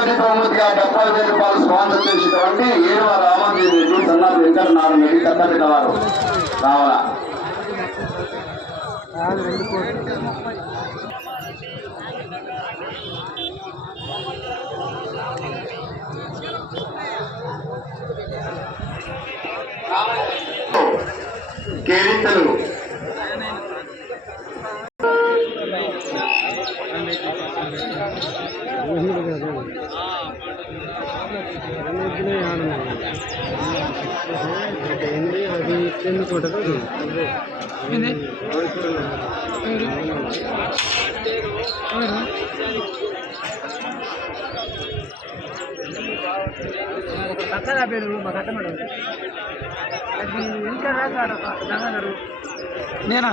మొదటి బహుమతిగా 70,000 రూపాయలు స్పాన్సర్ చేసినటువంటి ఏడవ రామజీ రెడ్డి సన్నా వెంకటనారాయణ రెడ్డి కట్టబెట్ట వారు రావాల. కేరింతలు నేనా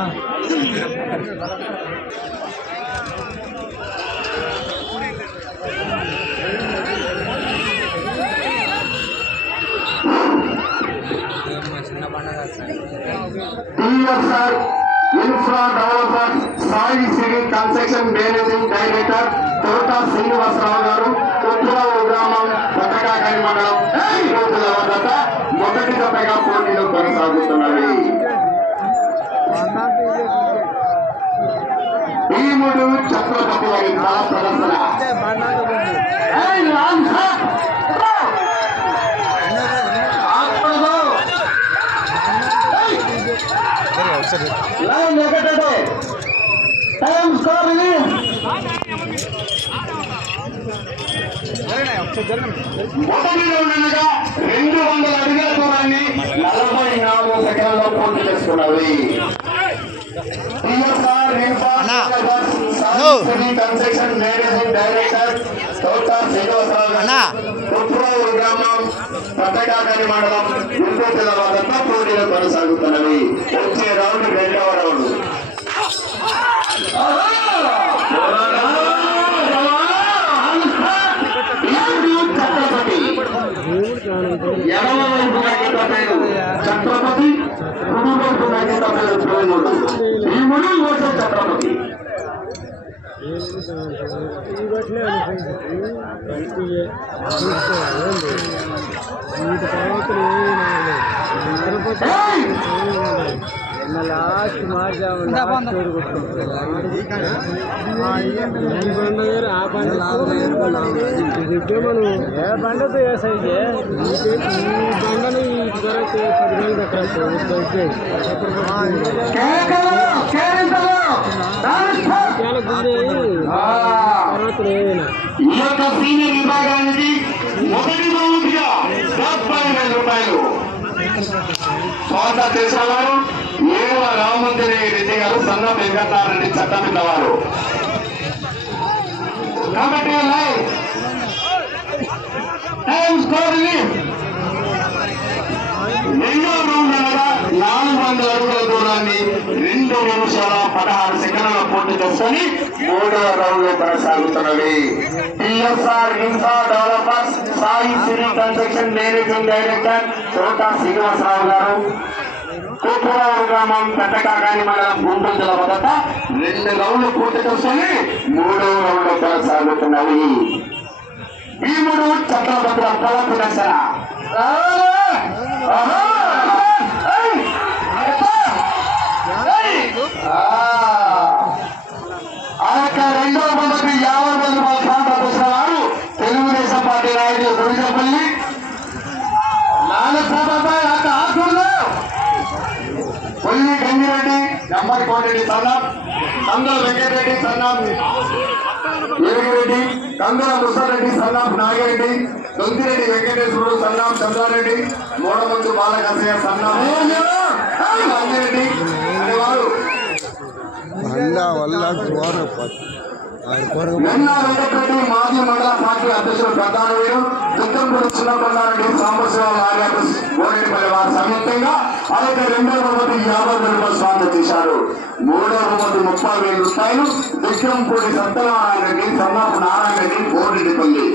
infra developer Sai city construction managing director Thota Srinivasarao గారు కొత్తూరు గ్రామం పట్టకాకని మండలం రోజుల వద్ద మొదటి దఫగా పోటీలు కొనసాగుతున్నవి. భీముడు ఛత్రపతి వారి కళా ప్రదర్శన మొదటిలో ఉండగా 200 అడుగుల దూరాన్ని 44 సెకండ్లలో పూర్తి చేసుకున్నది. Construction managing director Thota Srinivasarao గారు గ్రామం పట్టకాకని మండలం గుంటూరు వద్ద పోటీలు కొనసాగుతున్నవి. వచ్చే రౌండ్ 2వ రౌండ్. ఎడమ వైపు ఛత్రపతి, కుడి వైపు భీముడు వర్సెస్ ఛత్రపతి. లాస్ట్ మార్చాము ఆ బండతో వేసైతే ఈ బండను ఈ ధర 10 రోజులు పెట్టాలి. సీనియర్ విభాగానికి మొదటి బహుమతిగా 70,000 రూపాయలు స్పాన్సర్ చేసేవారు ఏడవ రామమందిరి రెడ్డి గారు సన్నా వెంకటనారాయణ రెడ్డి చట్టమిల్ల వారు. కాబట్టి రెండో రౌండ్ అనగా 400 అడుగుల దూరాన్ని 2 నిమిషాల 16 సెకండ్ల పూర్తి చేసుకొని 3వ రౌండ్ లో కొనసాగుతున్నవి. TSR infra developers Sai city construction managing director Thota Srinivasarao గారు కొత్తూరు గ్రామం పట్టకాకని మండలం గుంటూరు జిల్లా వద్ద 2 రౌండ్లు పూర్తి చేసుకొని 3వ రౌండ్ లో కొనసాగుతున్నవి. భీముడు ఛత్రపతి కళా ప్రదర్శన ఆ యొక్క 2వ బహుమతి 50,000 రూపాయల స్పాన్సర్ చేసిన వారు తెలుగుదేశం పార్టీ నాయకులు గురిజపల్లి కొల్లి గంగిరెడ్డి, నెంబర్ కోటిరెడ్డి సన్నాం, కందుల వెంకటరెడ్డి సన్నాం ఏగిరెడ్డి, కందుల ముసారెడ్డి సన్నాం నాగిరెడ్డి, దొంతిరెడ్డి వెంకటేశ్వరుడు సన్నాం చంద్రారెడ్డి, మూడమంతు బాలకసయ్య సన్నాం అంజిరెడ్డి అనేవారు వెంకటరెడ్డి మాజీ మండల పార్టీ అధ్యక్షులు ప్రధాన వీరు దుర్గంపూడి చిన్నకొండారెడ్డి సాంబశివరావు ఆర్యాలు గోరెడ్డిపల్లి వారి సంయుక్తంగా అలాగే 2వ బహుమతి 50,000 రూపాయలు స్వాగతం చేశారు. 3వ బహుమతి 30,000 రూపాయలు దుర్గంపూడి సత్యనారాయణ రెడ్డి, సన్నాపు నారాయణ రెడ్డి, గోరెడ్డిపల్లి.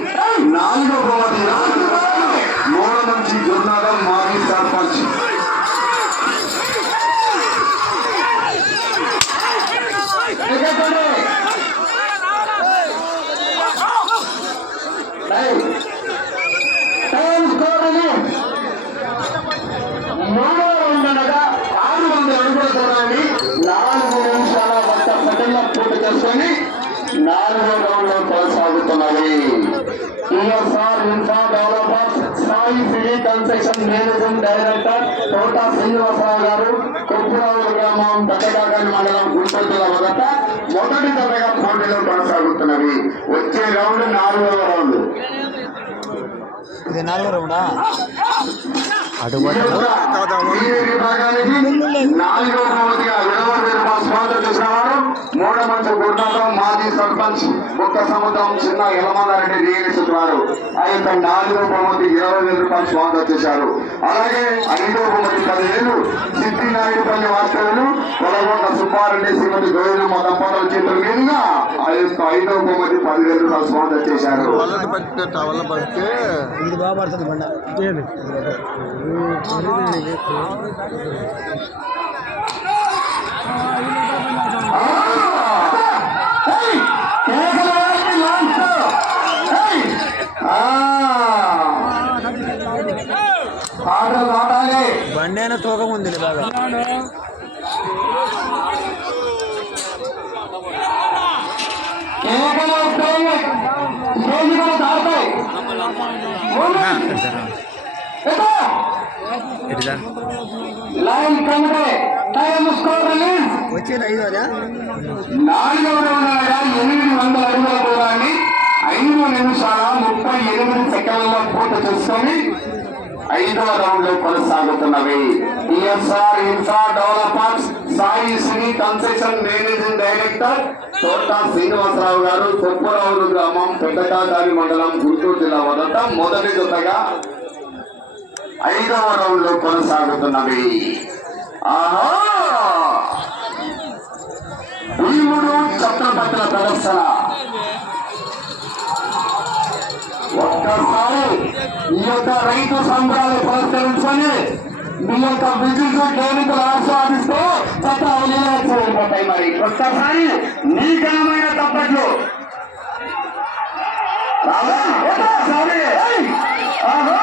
4వ బహుమతి 50,000 మూడమంచి గురునాథం మాజీ సర్పంచ్. టైం స్కోర్ మూడో రౌండ్ అనగా 600 అడుగుల దూరాన్ని 4 నిమిషాల 30 సెకండ్ల పూర్తి చేసుకొని 4వ రౌండ్ లో కొనసాగుతున్నవి. TSR infra developers Sai city construction managing director Thota Srinivasarao గారు, కొప్పురావు గ్రామం, పెద్దకాకాని మండలం, గుంటూరు జిల్లా మొదటి దశగా పోటీలో కొనసాగుతున్నవి. వచ్చే రౌండ్ 4వ రౌండ్. ఇది 4వ రౌండా? విభాగానికి 4వ బహుమతిగా 20,000 రూపాయలు స్పాన్సర్ చేసిన వారు మూడమంచి గుడ్డాలో మాజీ సర్పంచ్ బుక్క సముద్రం చిన్న యలమందారెడ్డి నియమించిన వారు. ఆ యొక్క 4వ బహుమతి 20,000 రూపాయలు స్పాన్సర్ చేశారు. అలాగే 5వ బహుమతి 10,000 సిద్ధి నాయుడుపల్లి వాస్తవులు కొలగొండ సుబ్బారెడ్డి శ్రీమతి గోవిందమ్మ దంపతుల చేతుల మీదుగా ఆ యొక్క 5వ బహుమతి 10,000 రూపాయలు స్పాన్సర్ చేశారు. ఇది బాగా పడుతుంది బండ. బండి అయినా తూకం ఉంది బాగా. లైన్ కంటే టైం స్కోర్ రిలీజ్. వచ్చేది 5వ 4వ రౌండ్ అనగా 800 అడుగుల దూరాన్ని 5 నిమిషాల 38 సెకండ్లలో పూర్తి చేసుకొని 5వ రౌండ్ లో కొనసాగుతున్నవి. TSR infra developers Sai city construction managing director Thota Srinivasarao గారు, కొప్పురావులు గ్రామం, పెద్దకాకాని మండలం, గుంటూరు జిల్లా మొదటి జతగా 5వ రౌండ్ లో కొనసాగుతున్నవి. ఆహా, భీముడు ఛత్రపతుల ప్రదర్శన. ఒక్కసారి ఈ యొక్క రైతు సంబరాలు పురస్కరించుకొని మీ యొక్క విద్యుత్ కేంద్రాలు ఆస్వాదిస్తూ చట్టాలు చేయబడతాయి. మరి ఒక్కసారి మీ ఘనమైన తప్పట్లు ఒక్కసారి. ఆహా,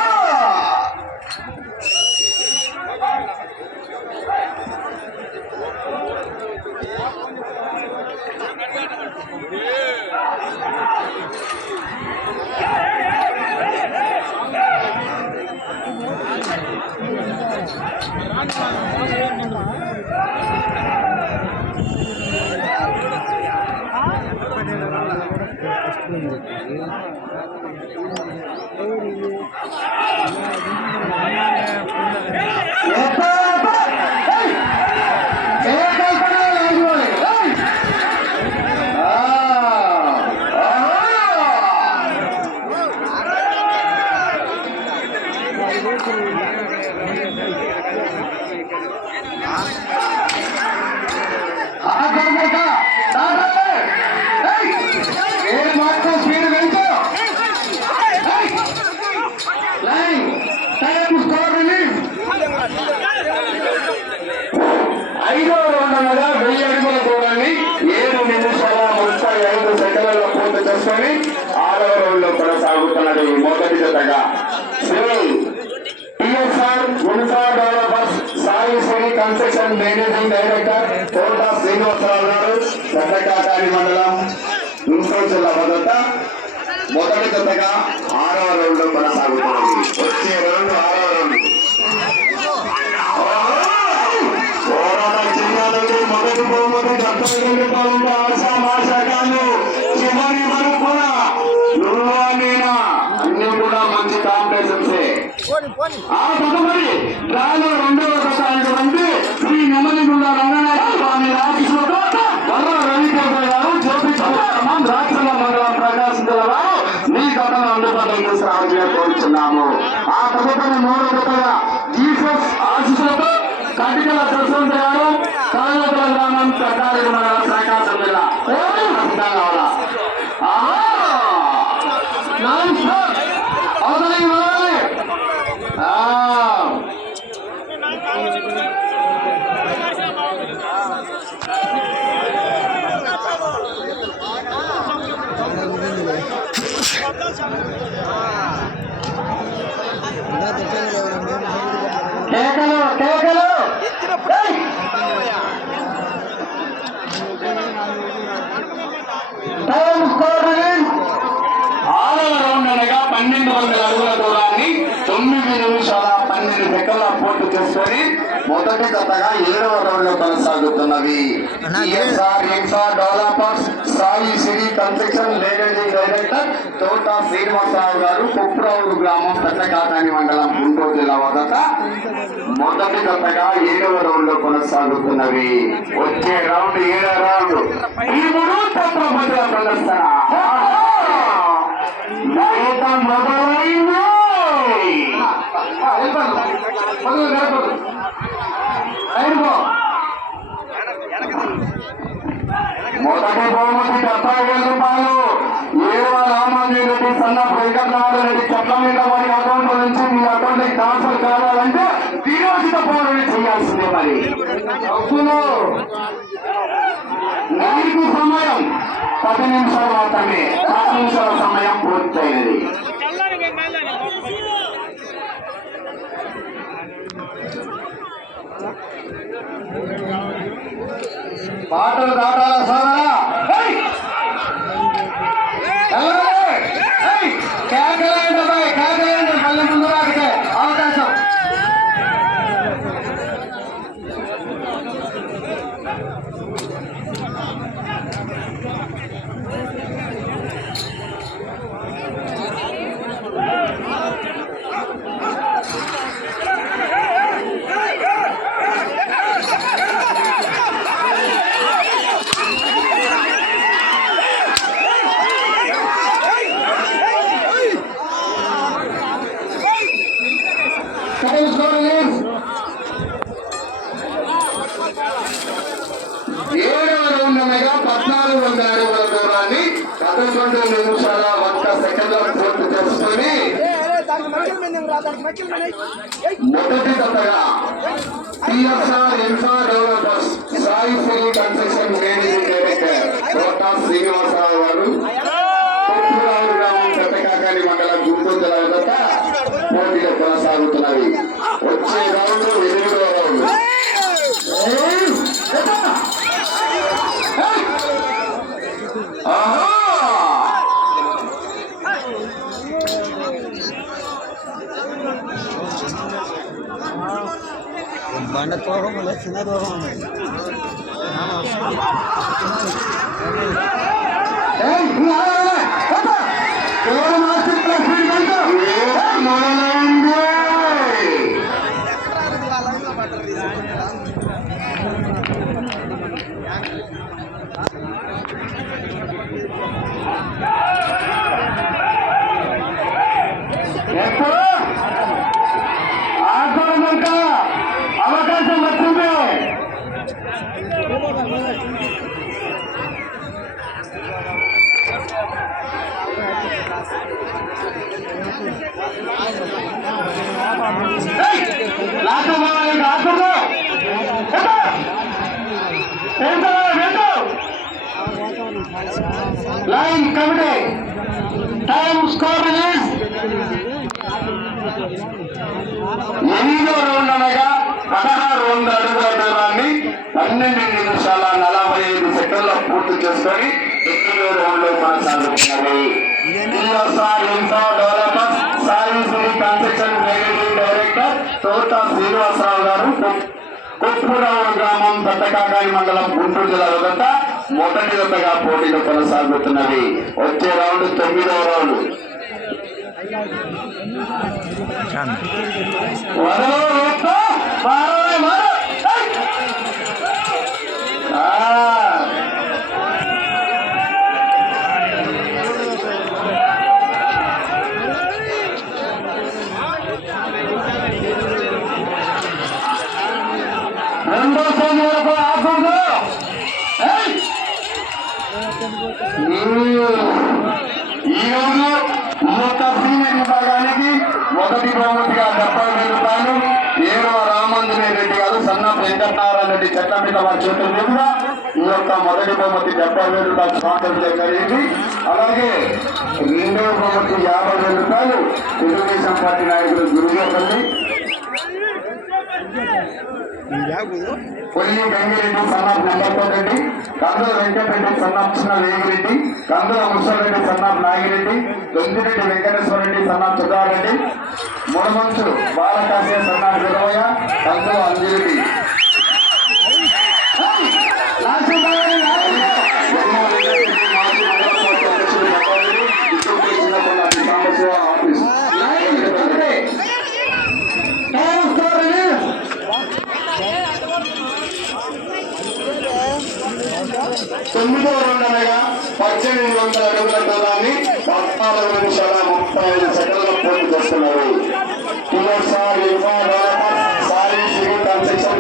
చేసుకొని 6వ రౌండ్ లో కొనసాగుతున్నది. మొదటి జతగా Shri TSR infra developers Sai city construction managing director Thota Srinivasarao గారు, పెద్దకాకాని మండలం, గుంటూరు జిల్లా మొదటి జతగా 6వ రౌండ్ లో కొనసాగుతున్నది. వచ్చే రౌండ్ 6వ రౌండ్. మొదటి బహుమతి 70,000 రూపాయలు ఆశామాషకాలు. చివరి వరకు కూడా అన్ని కూడా మంచి కాంపిటీషన్సే. ఆ తదుపరి డ్రాలో 2వ జత అయినటువంటి శ్రీ నెమలిగుండ రంగనాథ స్వామి ఆశీస్సులతో వర్ర రవికేశ్వర గారు, జ్యోతి గ్రామం, రాచల మండలం, ప్రకాశం జిల్లా మీ కథను అందుబాటులో తీసుకురావాల్సిగా కోరుతున్నాము. ఆ తదుపరి 3వ జతగా జీసస్ ఆశీస్సులతో కటికల ప్రశాంత్ గారు, కాళేశ్వర గ్రామం, కట్టారి మండలం, ప్రకాశం జిల్లా కావాలా. 1200 అడుగుల దూరాన్ని 9 నిమిషాల 12 సెకండ్ల పూర్తి చేసుకొని మొదటి జతగా 7వ రౌండ్ లో కొనసాగుతున్నవి. డెవలపర్స్ సాయి సిరి construction managing director Thota Srinivasarao గారు, కుప్రావురు గ్రామం, పెద్దకాకాని మండలం, గుంటూరు జిల్లా వద్ద మొదటి జతగా 7వ రౌండ్ లో కొనసాగుతున్నవి. వచ్చే రౌండ్ 7వ రౌండ్ ఈ మూడు తత్వపత్ర ప్రదర్శన మొదలైంది. మొదటి బహుమతి 70,000 రూపాయలు. 7వ రామాజీ రెడ్డి సన్న వెంకటనారాయణ రెడ్డి చెట్ల మీద వారి అకౌంట్ నుంచి మీ అకౌంట్ ట్రాన్స్ఫర్ కావాలంటే విరోచిత పౌరుని చేయాల్సిందే. మరి నీకు సమయం 10 నిమిషాలు మాత్రమే. 10 నిమిషాల సమయం పూర్తయినది. పాటలు దాటాల సోదరా, కేకలేండి మళ్ళీ ముందు రాకపోతే అవకాశం. మొదటి జతగా TSR infra developers Sai Sri construction managing director Thota Srinivasarao గారు, కుప్రావురు గ్రామం, పెద్దకాకాని మండలం, గుంటూరు జిల్లా వద్ద పోటీలు కొనసాగుతున్నవి. వచ్చే రౌండ్ 8వ రౌండ్. బండ తోకం చిన్న తోకం అవకాశం వచ్చింది. Line committee time score release. 8వ రౌండ్ అనగా 16 అడుగుల దూరాన్ని 12 నిమిషాల 45 సెకండ్ల పూర్తి చేసుకొని 8వ రౌండ్ లో కొనసాగుతున్నది. Developers Sai Sri construction managing director Thota Srinivasarao గారు, కుప్రావురు గ్రామం, పెద్దకాకాని మండలం, గుంటూరు జిల్లా వద్ద మొదటి జతగా పోటీలు కొనసాగుతున్నవి. వచ్చే రౌండ్ 9వ రౌండ్. రెండో సోని వరకు ఆకూడదు. ఈ రోజు ఈ యొక్క సీనియర్ విభాగానికి మొదటి బహుమతిగా 70,000 రూపాయలు 7వ రామాంజనేయ రెడ్డి గారు, సన్న వెంకటనారాయణ రెడ్డి చెట్ల మీద వారి చేతుల మీదుగా ఈ యొక్క మొదటి బహుమతి 70,000 రూపాయలు స్పాన్సర్ జరిగింది. అలాగే 2వ బహుమతి 50,000 రూపాయలు తెలుగుదేశం పార్టీ నాయకులు గురుగోపల్లి కొల్లి గంగిరెడ్డి సన్నాఫ్ నెంబర్ Reddy, Kandula Venkatareddy son of Chinna Vegireddy, Kandula Musareddy son of Nagireddy, Dondireddy Venkateswara Reddy son of Sudhareddy, Mudamanchu Balakasaiah son of Veeravaiah, Kandula Anjireddy. తొమ్మిదవ రౌండ్ అనగా 1800 అడుగుల దూరాన్ని 14 నిమిషాల 35 సెకండ్ల పూర్తి చేస్తున్నారు.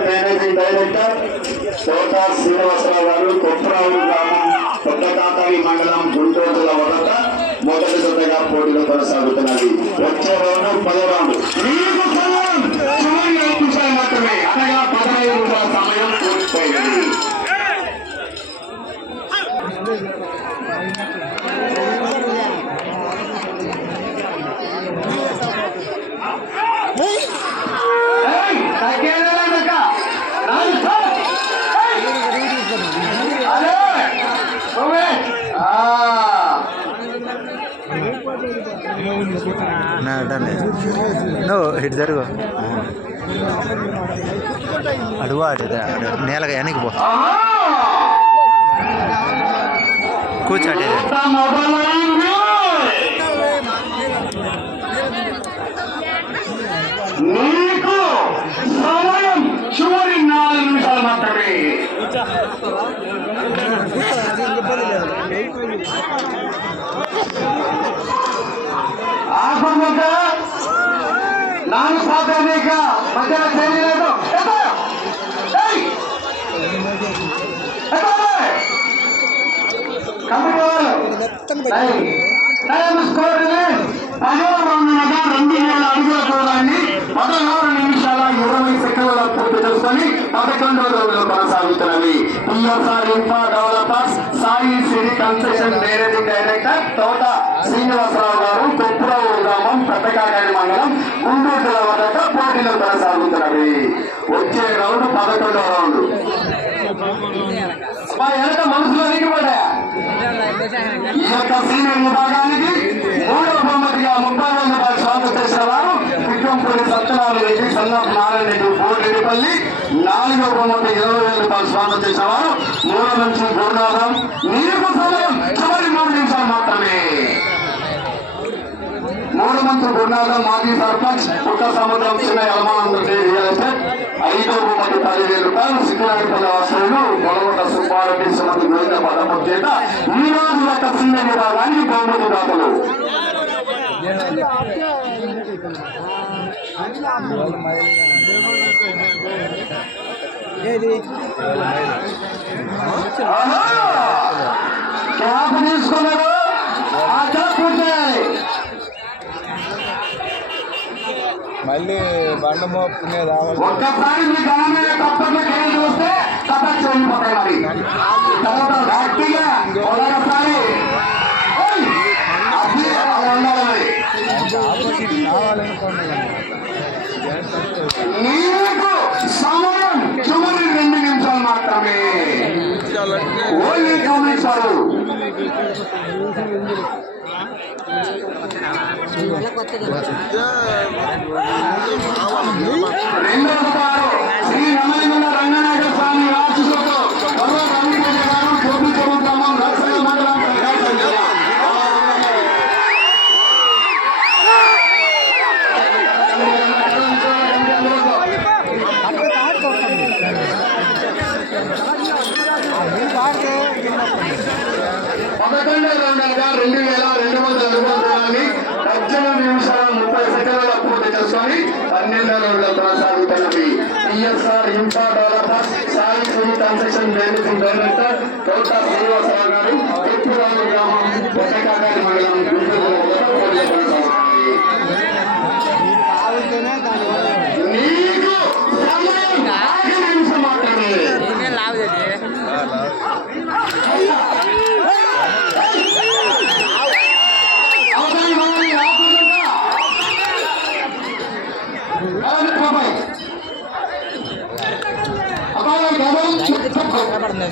మేనేజింగ్ డైరెక్టర్ తోటా శ్రీనివాసరావు గారు, కొప్పరావు గ్రామం, కొత్త కాకాని మండలం, గుంటూరు జిల్లా వద్ద మొదటి జతగా పోటీలో కొనసాగుతున్నది. వచ్చే రౌండ్ 10వ రౌండ్. మీకు సమయం చివరి 5 నిమిషాలు మాత్రమే, అనగా 15 నిమిషాల సమయం పూర్తిపోయింది. నువ్వు ఇటు జరుగు అడుగు అటు నేలగా వెనక్కి పో కూర్చోటే నీకు సమయం చివరి 4 నిమిషాలు మాత్రమే. ఆపద 4 సాధారణిక మధ్యలో చేయలేదు. నిమిషాల 20 సెకండ్ల పూర్తి చేసుకొని 11వ రోజులో కొనసాగుతున్నవి. పిఎస్ఆర్ ఇన్ఫ్రా డెవలపర్స్ సాయి సిరి construction managing director Thota Srinivasarao గారు, కొప్పరావు గ్రామం, పెద్దకాకాని మండలం, గుంటూరు జిల్లా వద్ద పోటీలో కొనసాగుతున్నవి. వచ్చే రౌండ్ 11వ రౌండ్. వెనక మనసులోనికి పడా ఈ యొక్క సీనియర్ విభాగానికి 3వ బహుమతిగా 30,000 రూపాయలు స్వాగతం చేసిన వారు పిక్కంపూడి సత్యనారాయణ రెడ్డి, సన్నాఫ్ నారాయణ రెడ్డి, బోర్రెడ్డిపల్లి. 4వ బహుమతి 20,000 రూపాయలు స్వాగతం చేసిన వారు మూల నుంచి గురునాథం. నీకు సమయం చివరి 3 నిమిషాలు మాత్రమే. మూడమంత్రి గురునాథం, మాజీ సర్పంచ్, పుట్ట సముద్రం, చిన్న యలమానంద రియల్ ఎస్టేట్. 5వ బహుమతి 10,000 రూపాయలు సిద్ధినాయపల్లి వాసులు పొలగొండ సుబ్బారెడ్డి, శ్రీమతి గోవింద పదమూడు చేత ఈ రోజు యొక్క సీనియర్ విభాగానికి బహుమతి దాతలు. క్యాప్ తీసుకున్నారు, ఆ క్యాప్ పూర్తి చేయాలి. మళ్ళీ బండ మోపుకునే రావాలి. ఒక్కసారి మీ గవర్నమెంట్ తప్పట్లు కేసు చూస్తే తప్పచ్చు వెళ్ళిపోతాయి. మరి తర్వాత గట్టిగా ఒకసారి నీకు సమయం చివరి 2 నిమిషాలు మాత్రమే. ఓన్లీ గమనించారు. రెండవ వారు శ్రీ రమణిగుండ రంగనాథ స్వామి ఆశీస్సులతో రవితేజ గారు, కోపిచెరు గ్రామం, రాజశేఖర మండలం. పదకొండవ రౌండ్ అనగా 2,200 అడుగుల దూరాన్ని 18 నిమిషాల 30 సెకండ్ల పూర్తి చేసుకొని 12వ రౌండ్లో కొనసాగుతున్నది. పిఎస్ఆర్ ఇన్ఫ్రా డెవలపర్స్ సాయి సిరి construction managing director Thota Srinivasarao గారు, కొప్పరావు గ్రామం, కొత్తకాకాని మండలం, గుంటూరు కొనసాగుతుంది. నీకు సమయం 5 నిమిషం మాత్రమే.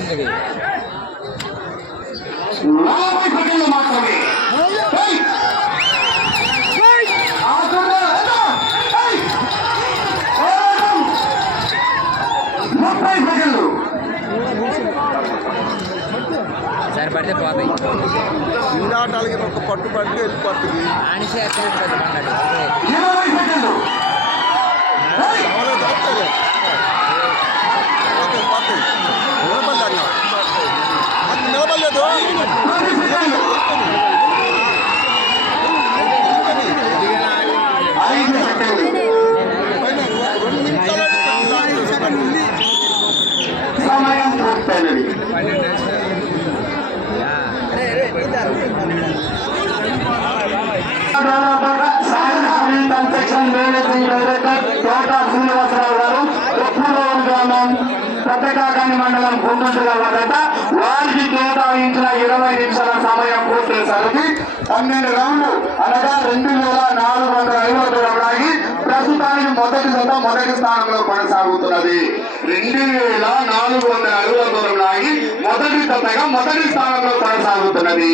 40 సెకండ్లు మాత్రమే. ఏయ్! ఆగుతుందా? ఏయ్! పోరాటం. 30 సెకండ్లు. సరే పడితే పోతాయి ఇందాటాలకి ఒక పట్టు పట్టి వెళ్ళిపోతుంది. 20 సెకండ్లు. ఏయ్! నిలబడలేదు. 20 సెకండ్లు. 5 సెకండ్లు. 2 నిమిషాలు సమయం పూర్తయినది. Construction managing director Thota Srinivasarao గారు తొప్పులూరు గ్రామం పెద్దకాకాని మండలం గుంటూరు వద్ద వారికి కేటాయించిన 20 నిమిషాల సమయం పూర్తయ్యేసరికి 12 రౌండ్లు అనగా 2450 దూరంలాగి ప్రస్తుతానికి మొదటి స్థానంలో కొనసాగుతున్నది. 2450 దూరం లాగి మొదటి స్థానంలో కొనసాగుతున్నది.